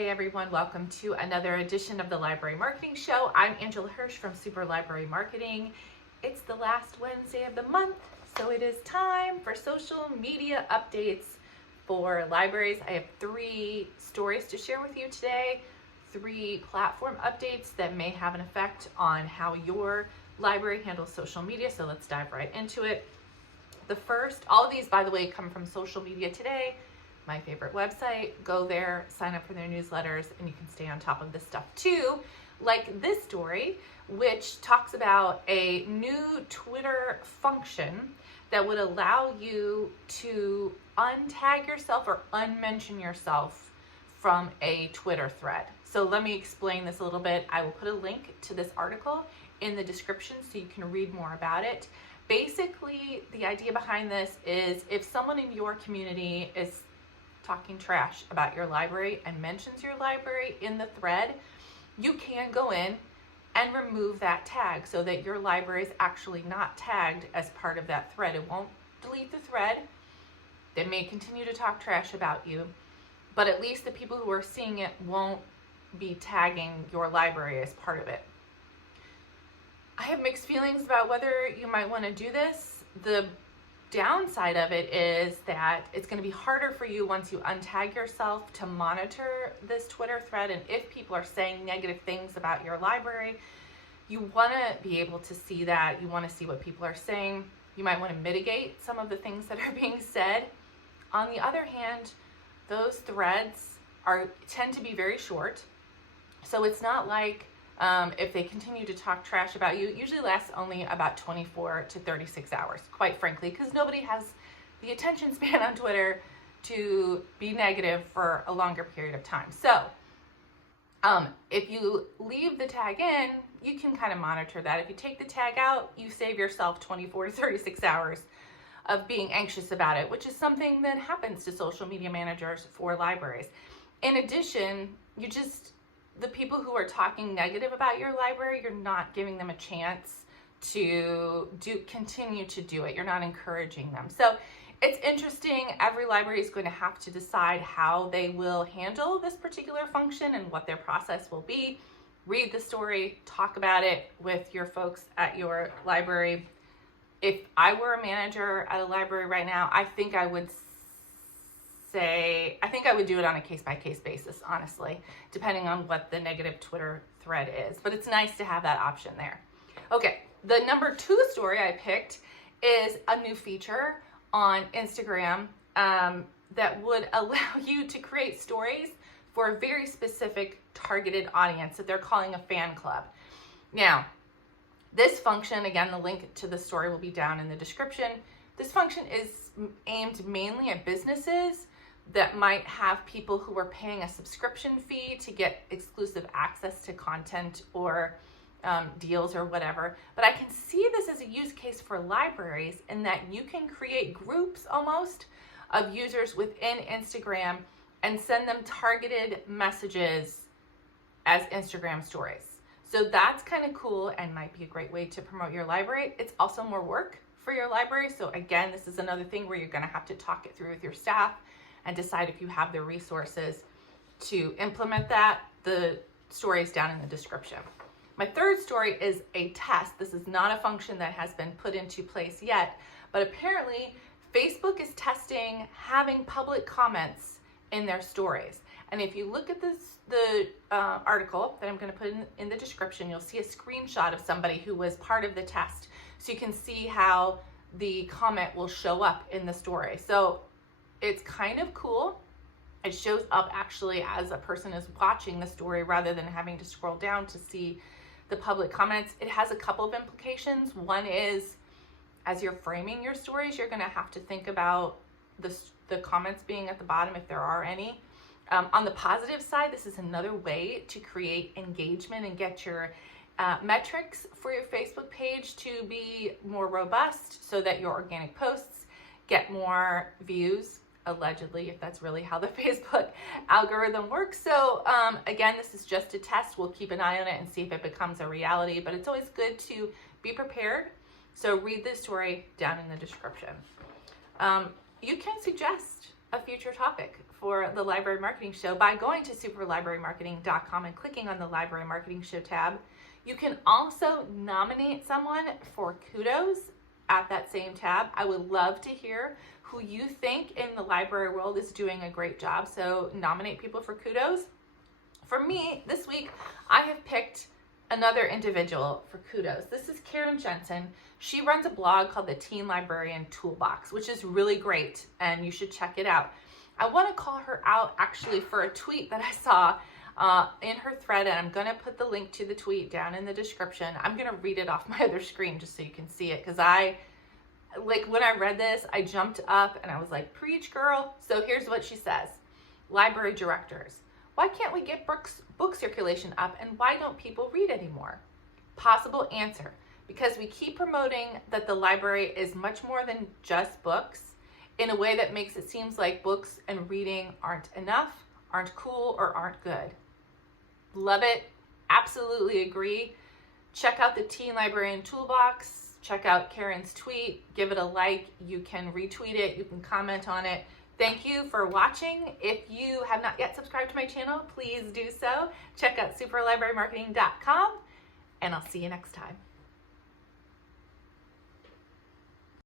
Hey everyone, welcome to another edition of the Library Marketing Show. I'm Angela Hirsch from Super Library Marketing. It's the last Wednesday of the month, so it is time for social media updates for libraries. I have 3 stories to share with you today, 3 platform updates that may have an effect on how your library handles social media, so let's dive right into it. The first, all of these, by the way, come from Social Media Today, my favorite website. Go there, sign up for their newsletters, and you can stay on top of this stuff too. Like this story, which talks about a new Twitter function that would allow you to untag yourself or unmention yourself from a Twitter thread. So let me explain this a little bit. I will put a link to this article in the description so you can read more about it. Basically, the idea behind this is if someone in your community is talking trash about your library and mentions your library in the thread, you can go in and remove that tag so that your library is actually not tagged as part of that thread. It won't delete the thread. They may continue to talk trash about you, but at least the people who are seeing it won't be tagging your library as part of it. I have mixed feelings about whether you might want to do this. The downside of it is that it's going to be harder for you once you untag yourself to monitor this Twitter thread, and if people are saying negative things about your library, you want to be able to see that. You want to see what people are saying. You might want to mitigate some of the things that are being said. On the other hand, those threads tend to be very short, so it's not like if they continue to talk trash about you, it usually lasts only about 24 to 36 hours, quite frankly, because nobody has the attention span on Twitter to be negative for a longer period of time. So if you leave the tag in, you can kind of monitor that. If you take the tag out, you save yourself 24 to 36 hours of being anxious about it, which is something that happens to social media managers for libraries. In addition, the people who are talking negative about your library, you're not giving them a chance to continue to do it. You're not encouraging them. So it's interesting. Every library is going to have to decide how they will handle this particular function and what their process will be. Read the story, talk about it with your folks at your library. If I were a manager at a library right now, I think I would do it on a case-by-case basis, honestly, depending on what the negative Twitter thread is. But it's nice to have that option there. Okay, the number 2 story I picked is a new feature on Instagram that would allow you to create stories for a very specific targeted audience that they're calling a fan club. Now, this function, again, the link to the story will be down in the description. This function is aimed mainly at businesses that might have people who are paying a subscription fee to get exclusive access to content or deals or whatever. But I can see this as a use case for libraries in that you can create groups almost of users within Instagram and send them targeted messages as Instagram stories. So that's kind of cool and might be a great way to promote your library. It's also more work for your library. So again, this is another thing where you're going to have to talk it through with your staff and decide if you have the resources to implement that. The story is down in the description. My third story is a test. This is not a function that has been put into place yet, but apparently Facebook is testing having public comments in their stories. And if you look at the article that I'm going to put in the description, you'll see a screenshot of somebody who was part of the test. So you can see how the comment will show up in the story. So it's kind of cool. It shows up actually as a person is watching the story rather than having to scroll down to see the public comments. It has a couple of implications. One is, as you're framing your stories, you're going to have to think about the comments being at the bottom if there are any. On the positive side, this is another way to create engagement and get your metrics for your Facebook page to be more robust so that your organic posts get more views, allegedly, if that's really how the Facebook algorithm works. So again, this is just a test. We'll keep an eye on it and see if it becomes a reality, but it's always good to be prepared. So read the story down in the description. You can suggest a future topic for the Library Marketing Show by going to superlibrarymarketing.com and clicking on the Library Marketing Show tab. You can also nominate someone for kudos at that same tab. I would love to hear who you think in the library world is doing a great job. So nominate people for kudos. For me, this week, I have picked another individual for kudos. This is Karen Jensen. She runs a blog called the Teen Librarian Toolbox, which is really great, and you should check it out. I want to call her out actually for a tweet that I saw in her thread, and I'm going to put the link to the tweet down in the description. I'm going to read it off my other screen just so you can see it, because when I read this, I jumped up and I was like, preach, girl. So here's what she says. Library directors, why can't we get book circulation up, and why don't people read anymore? Possible answer, because we keep promoting that the library is much more than just books in a way that makes it seem like books and reading aren't enough, aren't cool, or aren't good. Love it. Absolutely agree. Check out the Teen Librarian Toolbox. Check out Karen's tweet. Give it a like. You can retweet it. You can comment on it. Thank you for watching. If you have not yet subscribed to my channel, please do so. Check out superlibrarymarketing.com, and I'll see you next time.